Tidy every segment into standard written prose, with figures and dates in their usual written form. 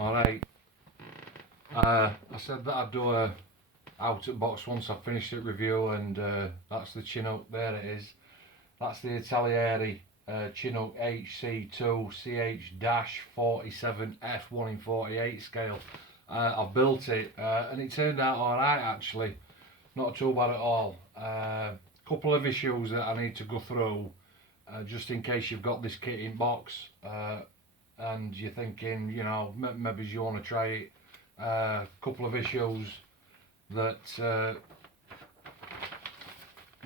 Alright, I said that I'd do a out at box once I finished the review, and that's the chinook. There it is. That's the Italeri chinook HC2 CH-47 F1 in 48 scale. I've built it and it turned out alright actually, not too bad at all. Couple of issues that I need to go through just in case you've got this kit in box and you're thinking, you know, maybe you want to try it. Couple of issues that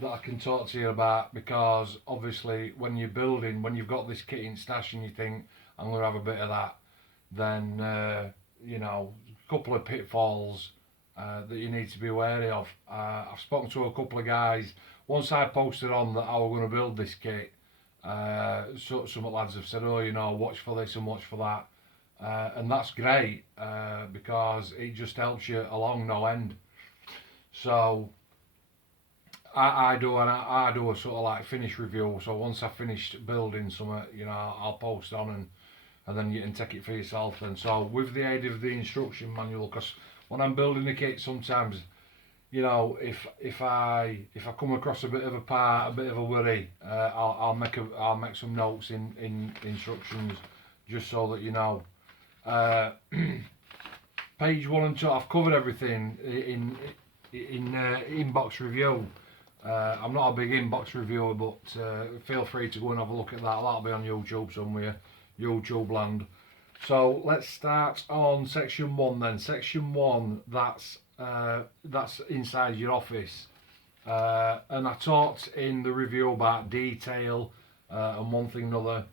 that I can talk to you about, because obviously when you're building, when you've got this kit in stash and you think I'm going to have a bit of that, then you know, a couple of pitfalls that you need to be wary of. I've spoken to a couple of guys. Once I posted on that I was going to build this kit, so some lads have said, oh, you know, watch for this and watch for that, and that's great because it just helps you along no end. So I do a sort of like finish review. So once I've finished building something, you know, I'll post on, and then you can take it for yourself. And so with the aid of the instruction manual, because when I'm building the kit, sometimes, you know, if I come across a bit of a part, a bit of a worry, I'll make some notes in instructions, just so that you know. Page 1 and 2, I've covered everything in inbox review. I'm not a big inbox reviewer, but feel free to go and have a look at that. That'll be on YouTube somewhere, YouTube land. So let's start on section 1 then. Section 1, that's inside your office, and I talked in the review about detail and one thing and another,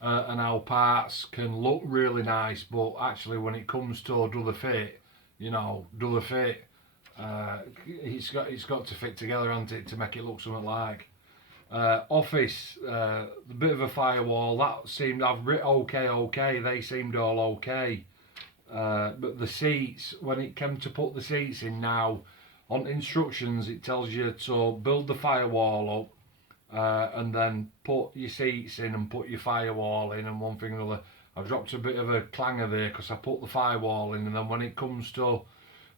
and how parts can look really nice, but actually when it comes to do the fit, you know, do the fit, it's got to fit together, hasn't it, to make it look something like. Office, the bit of a firewall, that seemed, I've written okay, they seemed all okay. But the seats, when it came to put the seats in now, on instructions it tells you to build the firewall up, and then put your seats in and put your firewall in, and one thing or another. I dropped a bit of a clanger there because I put the firewall in, and then when it comes to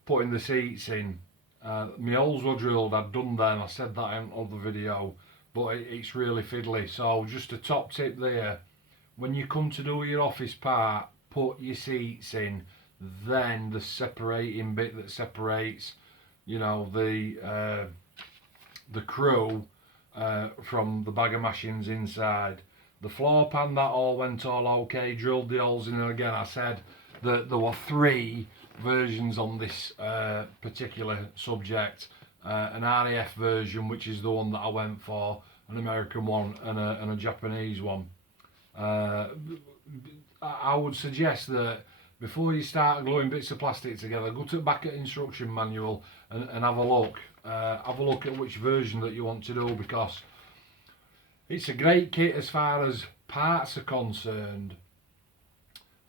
putting the seats in, my holes were drilled. I'd done them, I said that in other video, but it's really fiddly. So just a top tip there, when you come to do your office part, put your seats in, then the separating bit that separates, you know, the crew from the bag of mashings inside. The floor pan, that all went all okay, drilled the holes in, and again I said that there were 3 versions on this particular subject, an RAF version, which is the one that I went for, an American one, and a Japanese one. I would suggest that before you start gluing bits of plastic together, go to the back of the instruction manual and have a look. Have a look at which version that you want to do, because it's a great kit as far as parts are concerned,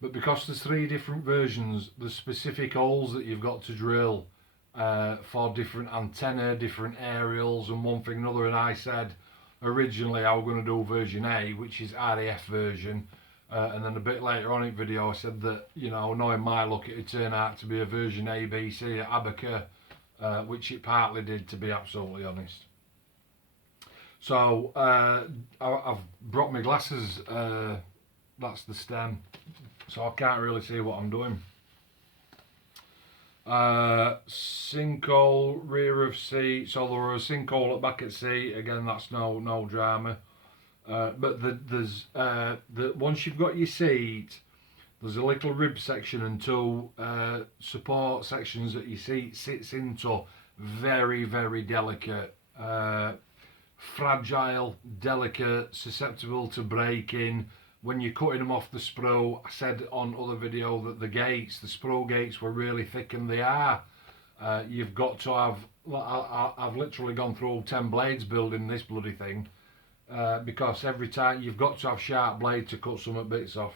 but because there's 3 different versions, there's specific holes that you've got to drill for different antenna, different aerials, and one thing and another. And I said originally I was going to do version A, which is RAF version, and then a bit later on in the video I said that, you know, knowing my luck, it would turn out to be a version ABC at Abaca, which it partly did, to be absolutely honest. So I've brought my glasses, that's the stem, so I can't really see what I'm doing. Sinkhole, rear of seat, so there was a sinkhole at back at seat, again that's no drama. But there's once you've got your seat, there's a little rib section and 2 support sections that your seat sits into. Very, very delicate, fragile, delicate, susceptible to breaking. When you're cutting them off the sprue, I said on other video that the sprue gates were really thick, and they are. You've got to have, I've literally gone through 10 blades building this bloody thing, because every time you've got to have sharp blade to cut some bits off.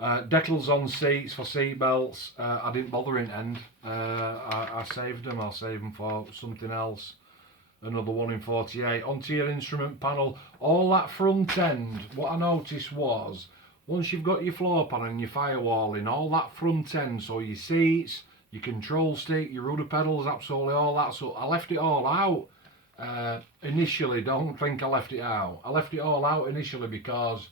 Decals on seats for seat belts, I didn't bother in end. I saved them. I'll save them for something else. Another one in 48. Onto your instrument panel, all that front end, what I noticed was once you've got your floor pan and your firewall in, all that front end, so your seats, your control stick, your rudder pedals, absolutely all that, so I left it all out. Initially, don't think I left it out. I left it all out initially because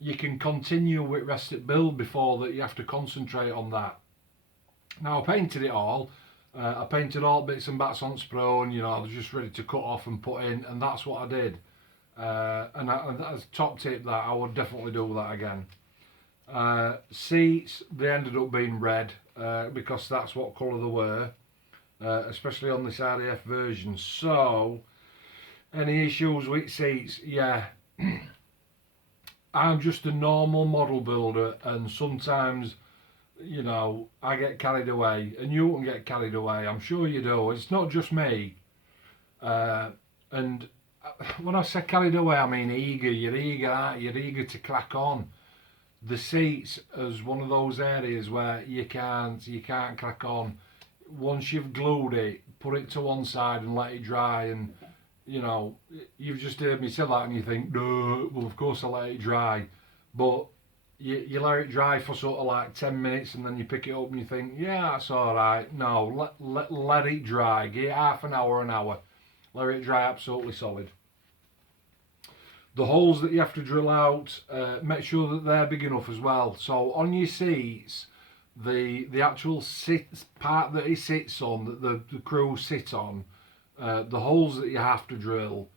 you can continue with rest at build before that you have to concentrate on that. Now I painted it all. I painted all bits and bats on spray, and I was just ready to cut off and put in, and that's what I did. And as top tip, that I would definitely do that again. Seats, they ended up being red because that's what colour they were, especially on this RDF version. So any issues with seats? Yeah. I'm just a normal model builder, and sometimes I get carried away, and you can get carried away. I'm sure you do. It's not just me. And when I say carried away, I mean eager. You're eager, aren't you? You're eager to crack on. The seats is one of those areas where you can't crack on. Once you've glued it, put it to one side and let it dry. And you've just heard me say that, and you think, no, well, of course I let it dry, but you let it dry for sort of like 10 minutes, and then you pick it up and you think, yeah, that's all right. No, let it dry. Give it half an hour. Let it dry absolutely solid. The holes that you have to drill out, make sure that they're big enough as well. So on your seats, the actual part that it sits on, that the crew sit on, the holes that you have to drill,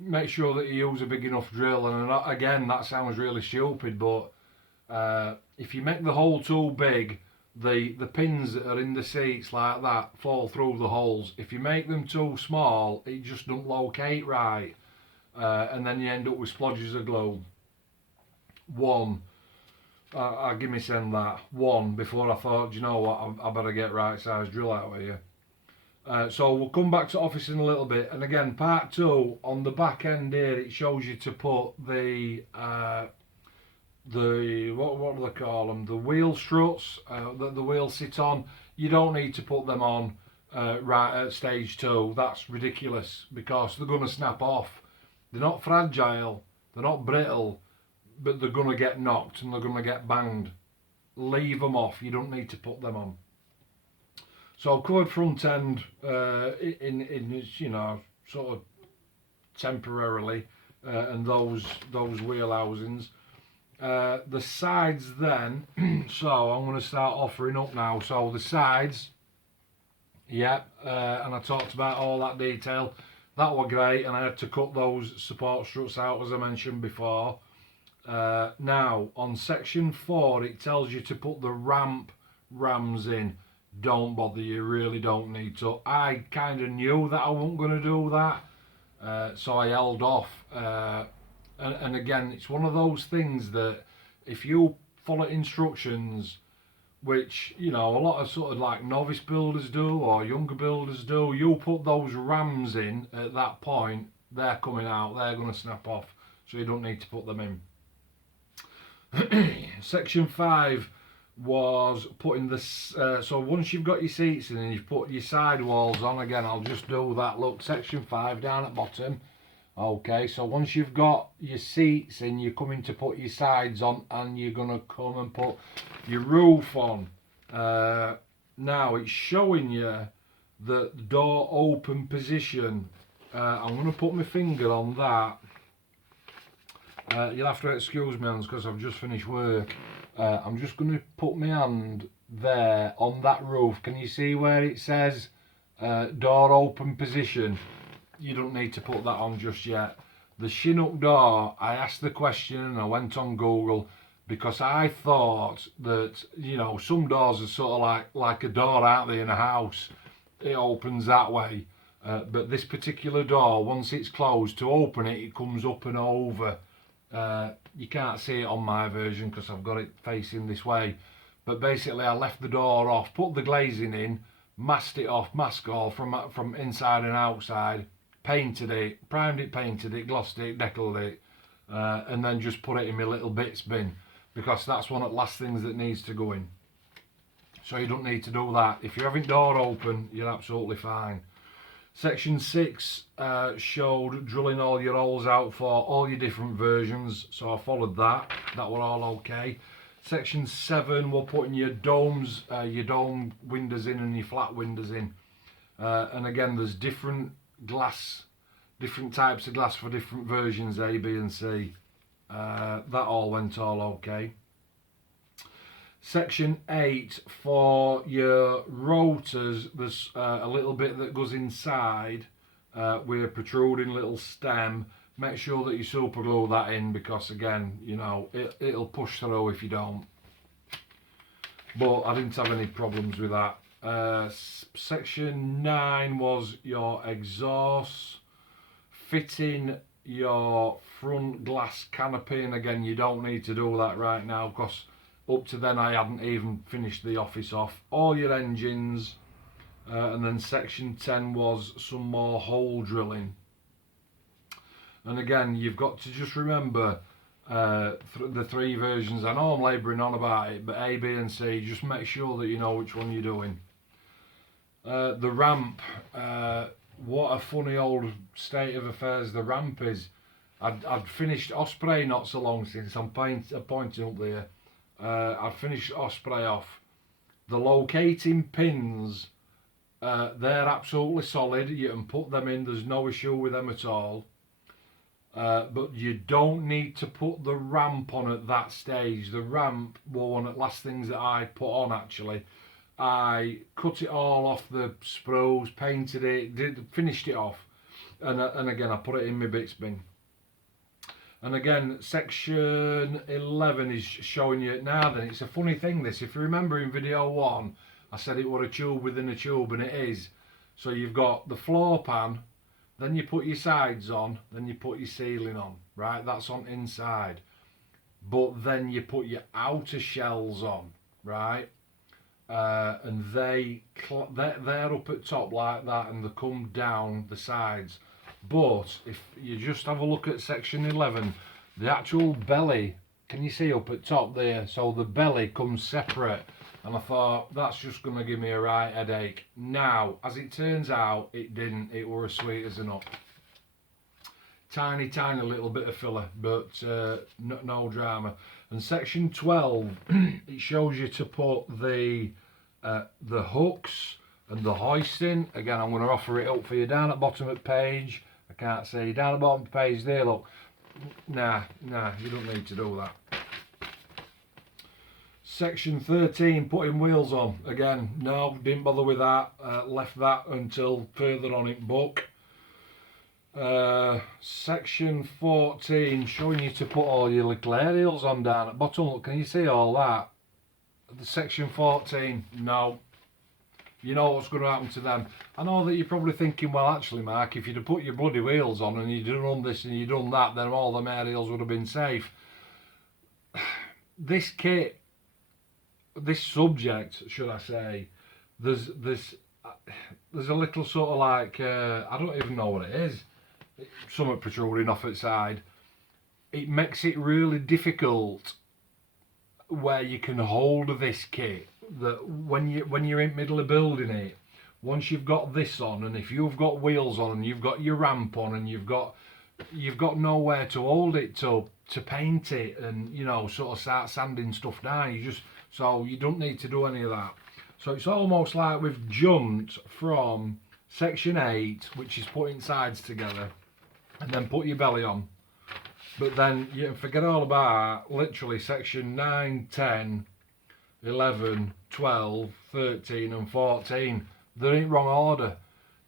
make sure that you use a big enough drill. And again, that sounds really stupid, but if you make the hole too big, the pins that are in the seats like that fall through the holes. If you make them too small, it just don't locate right, and then you end up with splodges of glue. I'll give me send that one before I thought, you know what, I better get right size drill out of here. So we'll come back to office in a little bit, and again, part 2 on the back end here, it shows you to put the what do they call them, the wheel struts that the wheels sit on. You don't need to put them on right at stage 2. That's ridiculous, because they're going to snap off. They're not fragile, they're not brittle, but they're going to get knocked and they're going to get banged. Leave them off. You don't need to put them on. So covered front end in sort of temporarily, and those wheel housings. The sides then, so I'm going to start offering up now. So the sides, yeah, and I talked about all that detail. That were great, and I had to cut those support struts out as I mentioned before. Now on section 4, it tells you to put the rams in. Don't bother, you really don't need to. I kind of knew that I wasn't going to do that, so I held off. And again, it's one of those things that if you follow instructions, which a lot of sort of like novice builders do or younger builders do, you put those rams in at that point, they're coming out, they're going to snap off, so you don't need to put them in. Section 5 was putting this, so once you've got your seats in and you've put your side walls on, again I'll just do that, look, section 5 down at bottom. Okay, so once you've got your seats in, you're coming to put your sides on, and you're going to come and put your roof on. Now it's showing you the door open position. I'm going to put my finger on that. You'll have to excuse me hands because I've just finished work. I'm just going to put my hand there on that roof. Can you see where it says door open position? You don't need to put that on just yet. The chinook door, I asked the question and I went on Google, because I thought that some doors are sort of like a door, aren't they, in a house. It opens that way, but this particular door, once it's closed, to open it, it comes up and over. You can't see it on my version because I've got it facing this way, but basically I left the door off, put the glazing in, masked it off, mask all from inside and outside, painted it, primed it, painted it, glossed it, deckled it, and then just put it in my little bits bin, because that's one of the last things that needs to go in. So you don't need to do that. If you're having door open, you're absolutely fine. Section 6 showed drilling all your holes out for all your different versions, so I followed that. That were all okay. Section 7 were putting your domes, your dome windows in and your flat windows in. And again, there's different types of glass for different versions, A, B and C. That all went all okay. Section 8 for your rotors, there's a little bit that goes inside with a protruding little stem. Make sure that you super glue that in, because again, you know, it'll push through if you don't. But I didn't have any problems with that. Section 9 was your exhaust, fitting your front glass canopy, and again, you don't need to do that right now because up to then I hadn't even finished the office off. All your engines, and then section 10 was some more hole drilling. And again, you've got to just remember the 3 versions. I know I'm labouring on about it, but A, B and C, just make sure that you know which one you're doing. The ramp, what a funny old state of affairs the ramp is. I'd finished Osprey not so long since, I'm pointing up there. I've finished Osprey off. The locating pins, they're absolutely solid. You can put them in, there's no issue with them at all. But you don't need to put the ramp on at that stage. The ramp were one of the last things that I put on actually. I cut it all off the sprues, painted it, finished it off. And again, I put it in my bits bin. And again, section 11 is showing you it now. Then it's a funny thing this. If you remember in video 1, I said it was a tube within a tube, and it is. So you've got the floor pan, then you put your sides on, then you put your ceiling on, right? That's on inside. But then you put your outer shells on, right? And they're up at top like that, and they come down the sides. But if you just have a look at section 11, the actual belly, can you see up at top there? So the belly comes separate, and I thought that's just going to give me a right headache. Now, as it turns out, it didn't. It were as sweet as a nut. Tiny little bit of filler, but no drama. And section 12, it shows you to put the hooks and the hoisting. Again, I'm going to offer it up for you down at bottom of the page. I can't see down at the bottom of the page there, look. Nah, you don't need to do that. Section 13, putting wheels on. Again, no, didn't bother with that. Left that until further on in book. Section 14, showing you to put all your little aerials on down at bottom. Look, can you see all that? The section 14, no. You know what's going to happen to them. I know that you're probably thinking, well, actually, Mark, if you'd have put your bloody wheels on and you'd done this and you'd done that, then all them aerials would have been safe. This kit, this subject, should I say, there's a little sort of like, I don't even know what it is. Something protruding off its side. It makes it really difficult where you can hold this kit. That when you're in middle of building it, once you've got this on, and if you've got wheels on and you've got your ramp on and you've got nowhere to hold it to paint it, and you know, sort of start sanding stuff down, so you don't need to do any of that. So it's almost like we've jumped from section 8, which is putting sides together, and then put your belly on. But then you can forget all about literally section 9, 10, 11, 12, 13 and 14. They're in wrong order.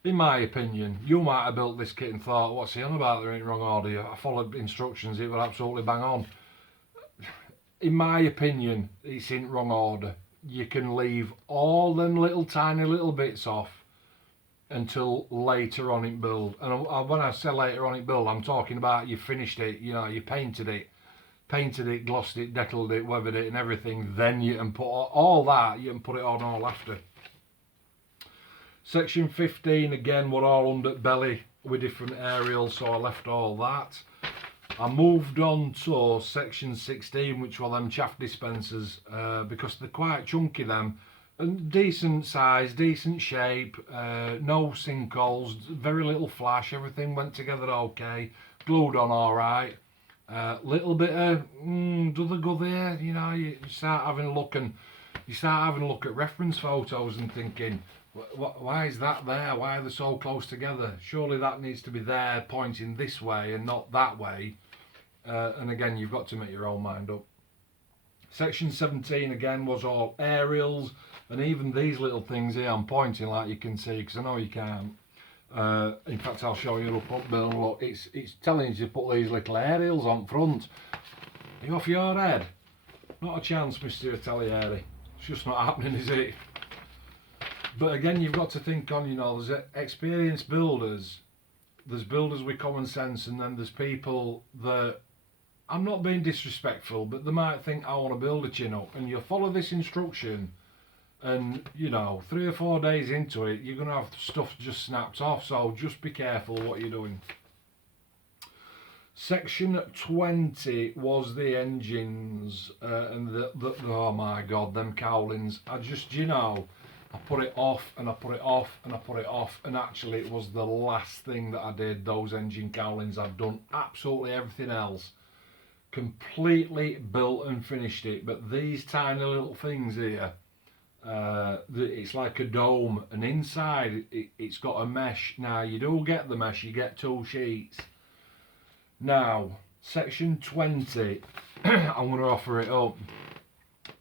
In my opinion, you might have built this kit and thought, what's he on about, they're in wrong order? I followed instructions, it was absolutely bang on. In my opinion, it's in wrong order. You can leave all them little tiny little bits off until later on in build. And when I say later on in build, I'm talking about you finished it, you know, you painted it, glossed it, deckled it, weathered it and everything. Then you can put all that, you can put it on all after. Section 15, again, we're all under belly with different aerials, so I left all that. I moved on to section 16, which were them chaff dispensers, because they're quite chunky them, decent size, decent shape, no sinkholes, very little flash, everything went together okay, glued on alright. Little bit of, do they go there? You know, you start having a look and you start having a look at reference photos and thinking, why is that there? Why are they so close together? Surely that needs to be there pointing this way and not that way. And again, you've got to make your own mind up. Section 17 again was all aerials, and even these little things here I'm pointing like you can see, because I know you can't. In fact, I'll show you up Bill. Look, it's telling you to put these little aerials on front. Are you off your head? Not a chance, Mr. Italeri. It's just not happening, is it? But again, you've got to think on, you know, there's experienced builders, there's builders with common sense, and then there's people that, I'm not being disrespectful, but they might think, I want to build a chinook, and you follow this instruction, and, you know, 3 or 4 days into it, you're going to have stuff just snapped off, so just be careful what you're doing. Section 20 was the engines, and oh my god, them cowlings. You know, I put it off and I put it off and I put it off, and actually it was the last thing that I did, those engine cowlings. I've done absolutely everything else, completely built and finished it, but these tiny little things here, it's like a dome, and inside it's got a mesh. Now you do get the mesh, you get 2 sheets. Now section 20, I'm going to offer it up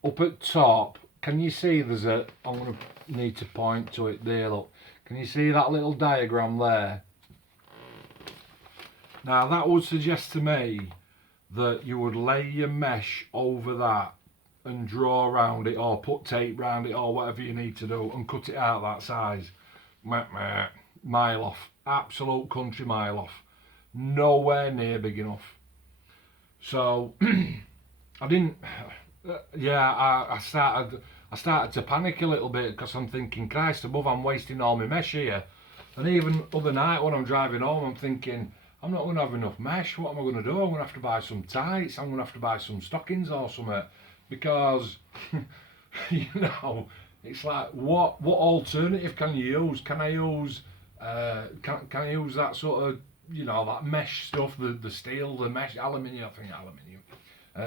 at top. Can you see there's a, I'm going to need to point to it there, look, can you see that little diagram there? Now that would suggest to me that you would lay your mesh over that and draw around it, or put tape around it, or whatever you need to do, and cut it out that size. Mile off, absolute country mile off, nowhere near big enough. So I didn't, I started to panic a little bit, because I'm thinking, Christ above, I'm wasting all my mesh here. And even other night when I'm driving home, I'm thinking, I'm not going to have enough mesh. What am I going to do? I'm going to have to buy some tights. I'm going to have to buy some stockings or something, because you know, it's like, what alternative can you use? Can I use can I use that sort of, you know, that mesh stuff, the steel, the mesh, aluminium? I think aluminium.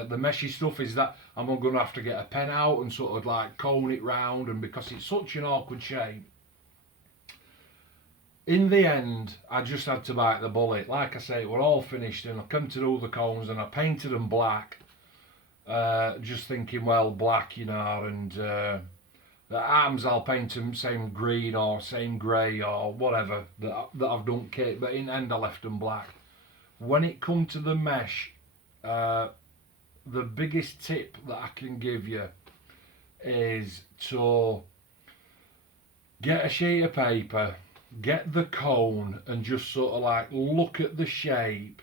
The meshy stuff is that I'm going to have to get a pen out and sort of like cone it round, and because it's such an awkward shape. In the end, I just had to bite the bullet. Like I say, we're all finished, and I come to do the cones, and I painted them black. Just thinking, well, black, you know, and the arms I'll paint them same green or same grey or whatever that I've done kit, but in the end I left them black. When it come to the mesh, the biggest tip that I can give you is to get a sheet of paper, get the cone, and just sort of like look at the shape.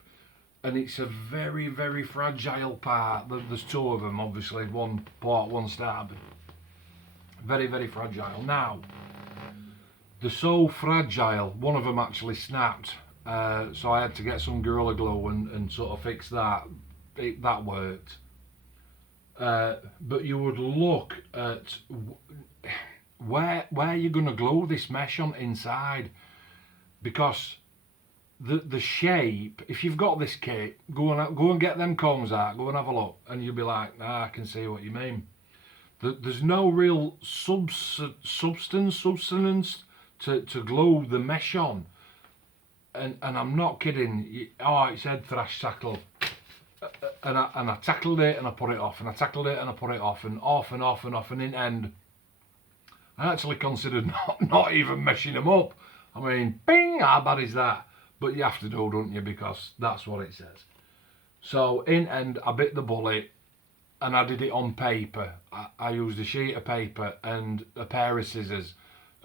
And it's a very, very fragile part. There's 2 of them, obviously, one port, one stab. Very, very fragile. Now, they're so fragile, one of them actually snapped. So I had to get some Gorilla Glue and sort of fix that. That worked. But you would look at where you're going to glue this mesh on inside, because the shape, if you've got this kit, go and get them cones out, go and have a look, and you'll be like, I can see what you mean. There's no real substance to glue the mesh on, and I'm not kidding. Oh, it's head thrash tackle, and I tackled it and I put it off, and I tackled it and I put it off, and off and off and off, and in the end I actually considered not even meshing them up. I mean, bing, how bad is that? But you have to do, don't you, because that's what it says. So in the end I bit the bullet, and I did it on paper. I used a sheet of paper and a pair of scissors,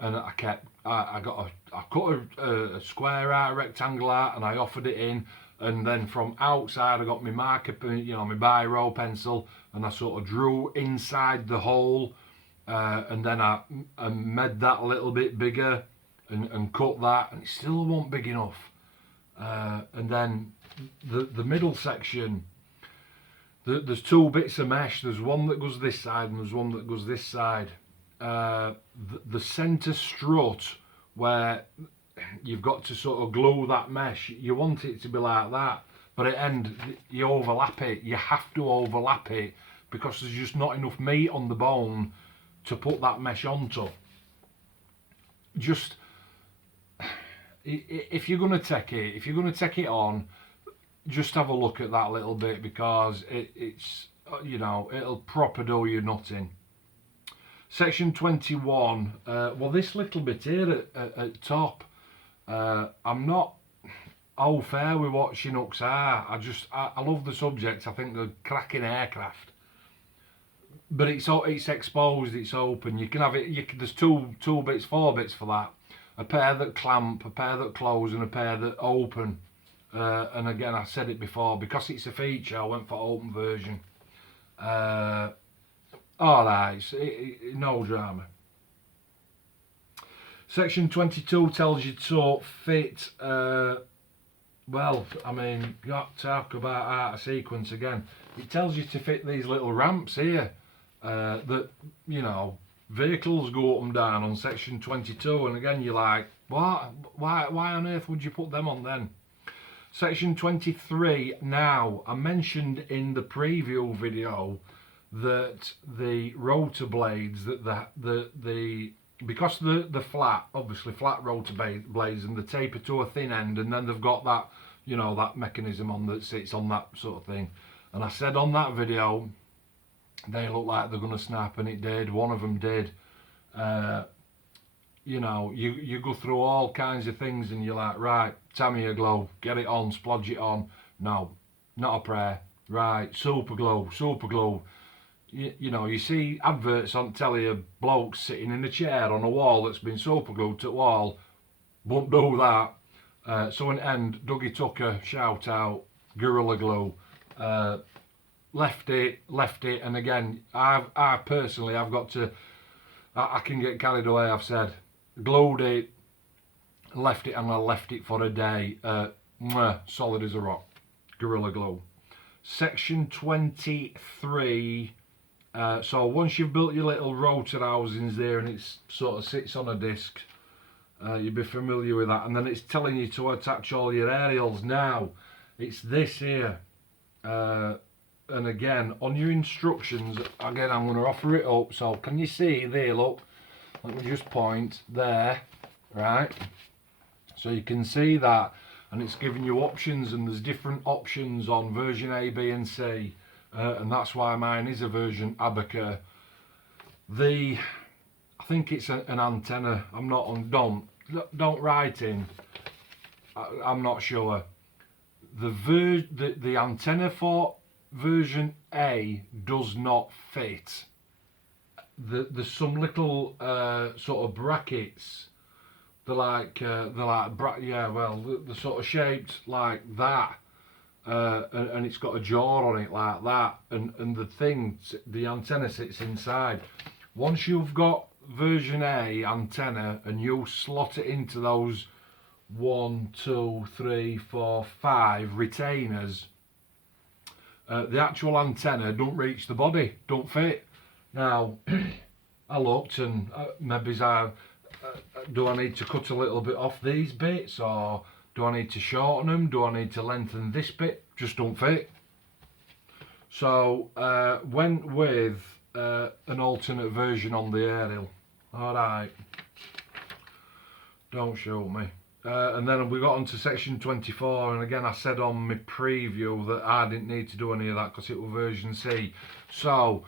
and I cut a square out, a rectangle out, and I offered it in, and then from outside I got my marker, you know, my biro pencil, and I sort of drew inside the hole, and then I made that a little bit bigger and cut that, and it still wasn't big enough. And then the middle section, there's 2 bits of mesh. There's one that goes this side and there's one that goes this side. the centre strut where you've got to sort of glue that mesh, you want it to be like that, but at end you overlap it. You have to overlap it because there's just not enough meat on the bone to put that mesh onto. Just if you're going to take it on, just have a look at that little bit, because it's you know, it'll proper do you nothing. Section 21, well, this little bit here at top, I'm not all fair with what Chinooks are. I love the subject. I think they're cracking aircraft, but it's exposed, it's open. You can have it. There's four bits for that: a pair that clamp, a pair that close, and a pair that open. And again, I said it before, because it's a feature, I went for open version. Alright, no drama. Section 22 tells you to fit, well, I mean, you got to talk about out of sequence again. It tells you to fit these little ramps here, that, you know, vehicles go up and down on section 22, and again you're like, what? Why on earth would you put them on then? Section 23, now, I mentioned in the preview video that the rotor blades, that because the flat, obviously flat rotor blades, and the taper to a thin end, and then they've got that, you know, that mechanism on that sits on that sort of thing. And I said on that video, they look like they're going to snap, and it did. One of them did. You know, you go through all kinds of things, and you're like, right, Tamiya glue, get it on, splodge it on. No, not a prayer. Right, super glue, super glue. You know, you see adverts on telly of blokes sitting in a chair on a wall that's been super glued to the wall. Won't do that. So in the end, Dougie Tucker, shout out, Gorilla Glue, left it, and again, I personally, I've got to, I can get carried away, I've said, glued it, left it, and I left it for a day. Solid as a rock. Gorilla Glue. Section 23. So once you've built your little rotor housings there, and it sort of sits on a disc, you'll be familiar with that. And then it's telling you to attach all your aerials. Now, it's this here. And again, on your instructions, again, I'm going to offer it up. So can you see there, look? Let me just point there, right? So you can see that, and it's giving you options, and there's different options on version A, B and C, and that's why mine is a version Abaca. I think it's an antenna. I'm not on, don't write in, I'm not sure. The antenna for version A does not fit. There's some little sort of brackets. They're like yeah, well, they're sort of shaped like that, and it's got a jaw on it like that, and the antenna sits inside. Once you've got version A antenna and you slot it into those 1, 2, 3, 4, 5 retainers, the actual antenna don't reach the body, don't fit. Now, I looked, and maybe do I need to cut a little bit off these bits, or do I need to shorten them? Do I need to lengthen this bit? Just don't fit. So went with an alternate version on the aerial. Alright, don't shoot me. And then we got onto section 24, and again I said on my preview that I didn't need to do any of that because it was version C. So,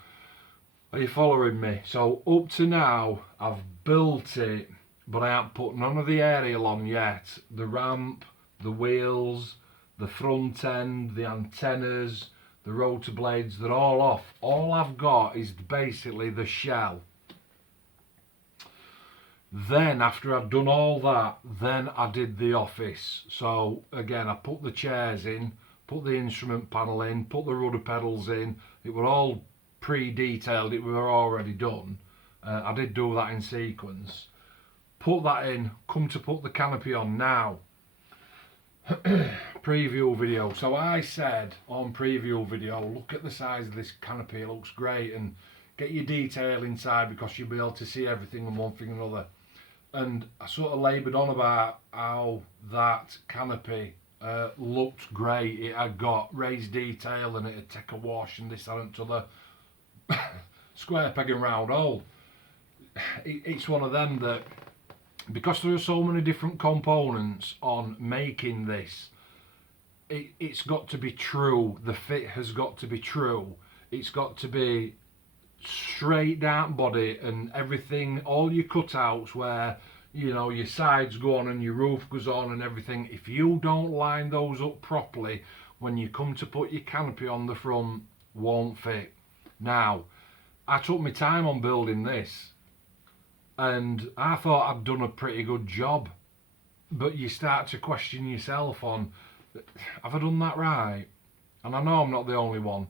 are you following me? So up to now I've built it, but I haven't put none of the aerial on yet. The ramp, the wheels, the front end, the antennas, the rotor blades, they're all off. All I've got is basically the shell. Then after I've done all that, then I did the office. So again, I put the chairs in, put the instrument panel in, put the rudder pedals in. It were all pre-detailed, it were already done. I did do that in sequence. Put that in, come to put the canopy on now. Preview video. So I said on preview video, look at the size of this canopy, it looks great, and get your detail inside, because you'll be able to see everything and one thing and another. And I sort of laboured on about how that canopy looked great. It had got raised detail and it'd take a wash and this, that and t'other. Square peg and round hole. It's one of them that, because there are so many different components on making this, it's got to be true. The fit has got to be true. It's got to be straight down body and everything, all your cutouts where, you know, your sides go on and your roof goes on and everything. If you don't line those up properly, when you come to put your canopy on the front, won't fit. Now, I took my time on building this and I thought I'd done a pretty good job, but you start to question yourself on, have I done that right? And I know I'm not the only one.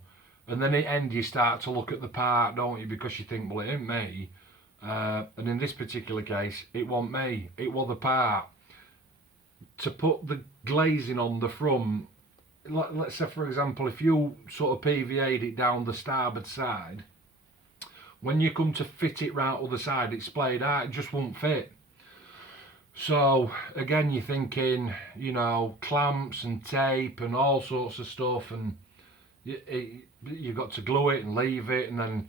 And then at the end you start to look at the part, don't you, because you think, well, it ain't me. And in this particular case, it wasn't me, it was the part. To put the glazing on the front, let's say for example, if you sort of PVA'd it down the starboard side, when you come to fit it round other side, it's splayed out, it just won't fit. So again, you're thinking, you know, clamps and tape and all sorts of stuff, and you've got to glue it and leave it, and then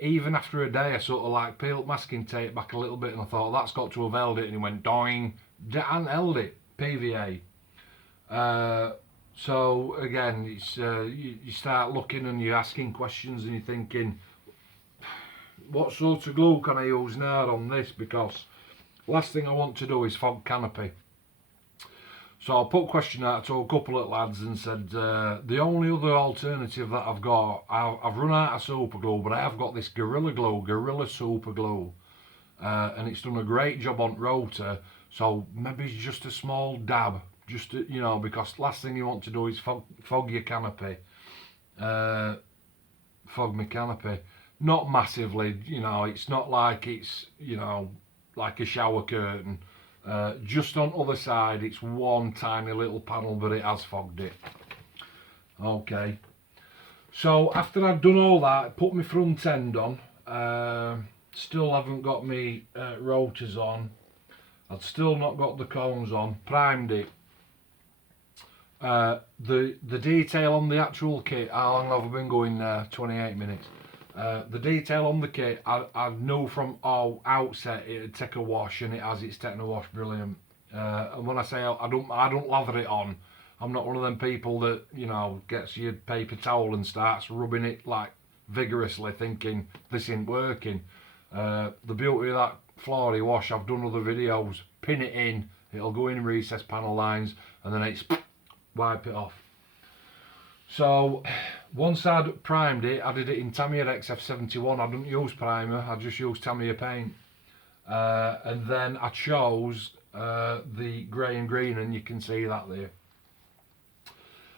even after a day I sort of like peeled masking tape back a little bit and I thought, that's got to have held it, and it went doing, and held it, PVA. So again, it's you start looking and you're asking questions and you're thinking, what sort of glue can I use now on this, because last thing I want to do is fog canopy. So I put a question out to a couple of lads and said, the only other alternative that I've got, I've run out of super glue, but I have got this Gorilla super glue, and it's done a great job on rotor. So maybe it's just a small dab, just to, you know, because last thing you want to do is fog your canopy, fog my canopy. Not massively, you know, it's not like it's, you know, like a shower curtain. Just on other side, it's one tiny little panel, but it has fogged it. Okay. So after I'd done all that, put my front end on. Still haven't got me rotors on. I'd still not got the cones on. Primed it. The detail on the actual kit, how long have I been going there? 28 minutes. The detail on the kit, I knew from outset it'd take a wash, and it has. It's taken a wash brilliant. And when I say I don't lather it on, I'm not one of them people that, you know, gets your paper towel and starts rubbing it like vigorously, thinking this ain't working. The beauty of that floor wash, I've done other videos. Pin it in, it'll go in recessed panel lines, and then it's wipe it off. So once I'd primed it, I did it in Tamiya XF71. I didn't use primer, I just used Tamiya paint. And then I chose the grey and green, and you can see that there.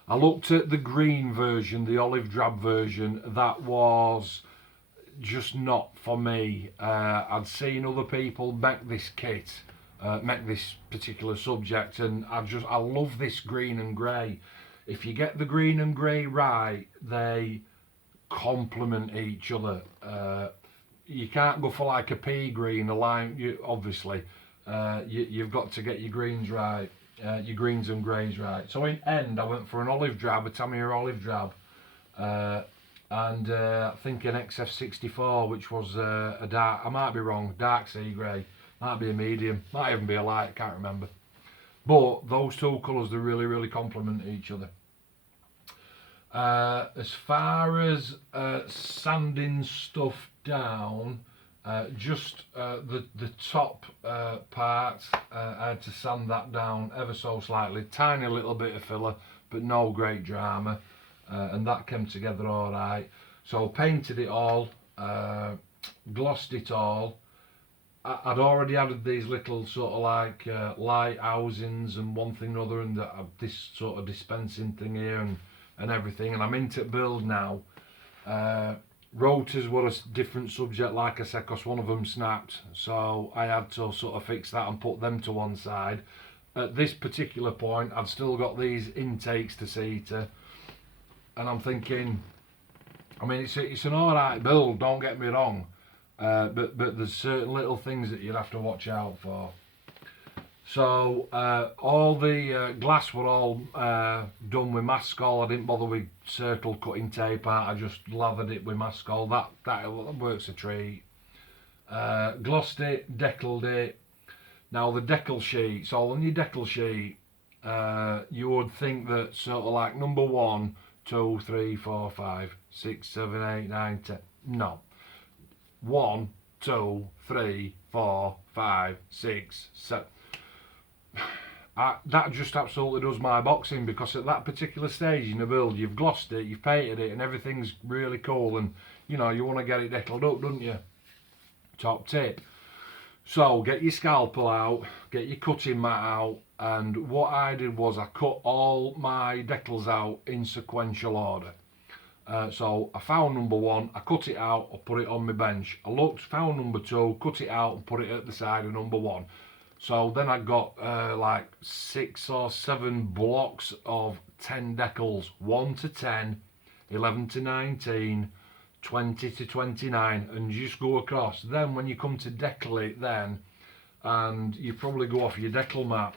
I looked at the green version, the olive drab version. That was just not for me. I'd seen other people make this kit, make this particular subject, and I love this green and grey. If you get the green and grey right, they complement each other. You can't go for like a pea green, a lime, obviously. You've got to get your greens right, your greens and greys right. So in end, I went for an olive drab, a Tamiya olive drab, and I think an XF64, which was a dark, I might be wrong, dark sea grey, might be a medium, might even be a light, can't remember. But those two colours, they really, really complement each other. As far as sanding stuff down, just the top part, I had to sand that down ever so slightly, tiny little bit of filler, but no great drama, and that came together all right. So painted it all, glossed it all. I'd already added these little sort of like light housings and one thing or other, and this sort of dispensing thing here and everything, and I'm into build now. Rotors were a different subject, like I said, because one of them snapped, so I had to sort of fix that and put them to one side. At this particular point, I've still got these intakes to see to, and I'm thinking, I mean, it's an alright build, don't get me wrong, but there's certain little things that you'd have to watch out for. So all the glass were all done with Mascol. I didn't bother with circle cutting tape out. I just lathered it with Mascol. That works a treat. Glossed it, deckled it. Now the decal sheet. So on your decal sheet, you would think that sort of like number 1, 2, 3, 4, 5, 6, 7, 8, 9, 10. No. 1, 2, 3, 4, 5, 6, 7. That just absolutely does my boxing, because at that particular stage in the build, you've glossed it, you've painted it, and everything's really cool, and you know you want to get it deckled up, don't you? Top tip. So get your scalpel out, get your cutting mat out, and what I did was I cut all my decals out in sequential order. So I found number 1, I cut it out, I put it on my bench. I found number 2, cut it out and put it at the side of number 1. So then I got like 6 or 7 blocks of 10 decals, 1 to 10, 11 to 19, 20 to 29, and you just go across. Then when you come to decal it then, and you probably go off your decal mat,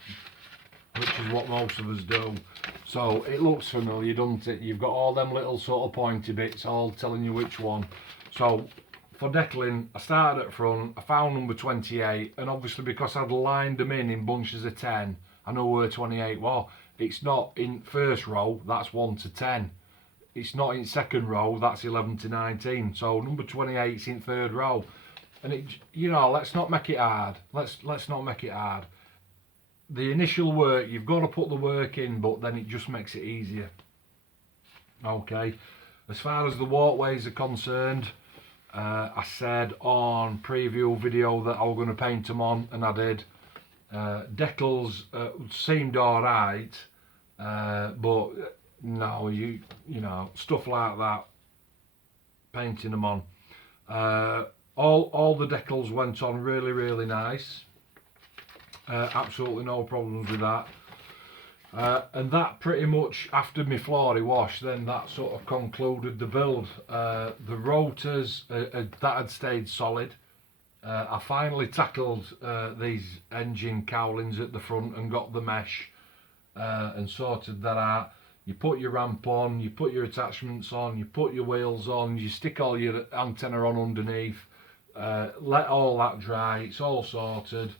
which is what most of us do. So it looks familiar, doesn't it? You've got all them little sort of pointy bits all telling you which one. So for decaling, I started at front, I found number 28, and obviously because I'd lined them in bunches of 10, I know where 28 was. It's not in first row, that's 1 to 10. It's not in second row, that's 11 to 19. So number 28 is in third row. And it, you know, let's not make it hard. Let's not make it hard. The initial work, you've got to put the work in, but then it just makes it easier. Okay, as far as the walkways are concerned, I said on preview video that I was going to paint them on, and I did. Decals seemed alright, but no, you know, stuff like that, painting them on. All the decals went on really nice. Absolutely no problems with that. And that pretty much, after my floory wash, then that sort of concluded the build. The rotors, that had stayed solid. I finally tackled these engine cowlings at the front and got the mesh and sorted that out. You put your ramp on, you put your attachments on, you put your wheels on, you stick all your antenna on underneath, let all that dry, it's all sorted.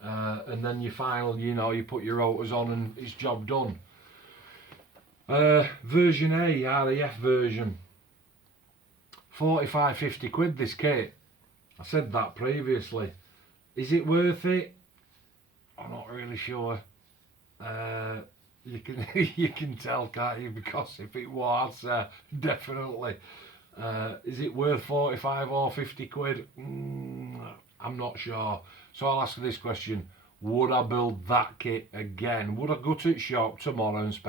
And then you you put your rotors on and it's job done. Version A, RAF version, 45-50 quid this kit. I said that previously. Is it worth it? I'm not really sure. You can you can tell, can't you? Because if it was, definitely. Is it worth 45 or 50 quid? I'm not sure. So I'll ask this question: would I build that kit again? Would I go to its shop tomorrow and spend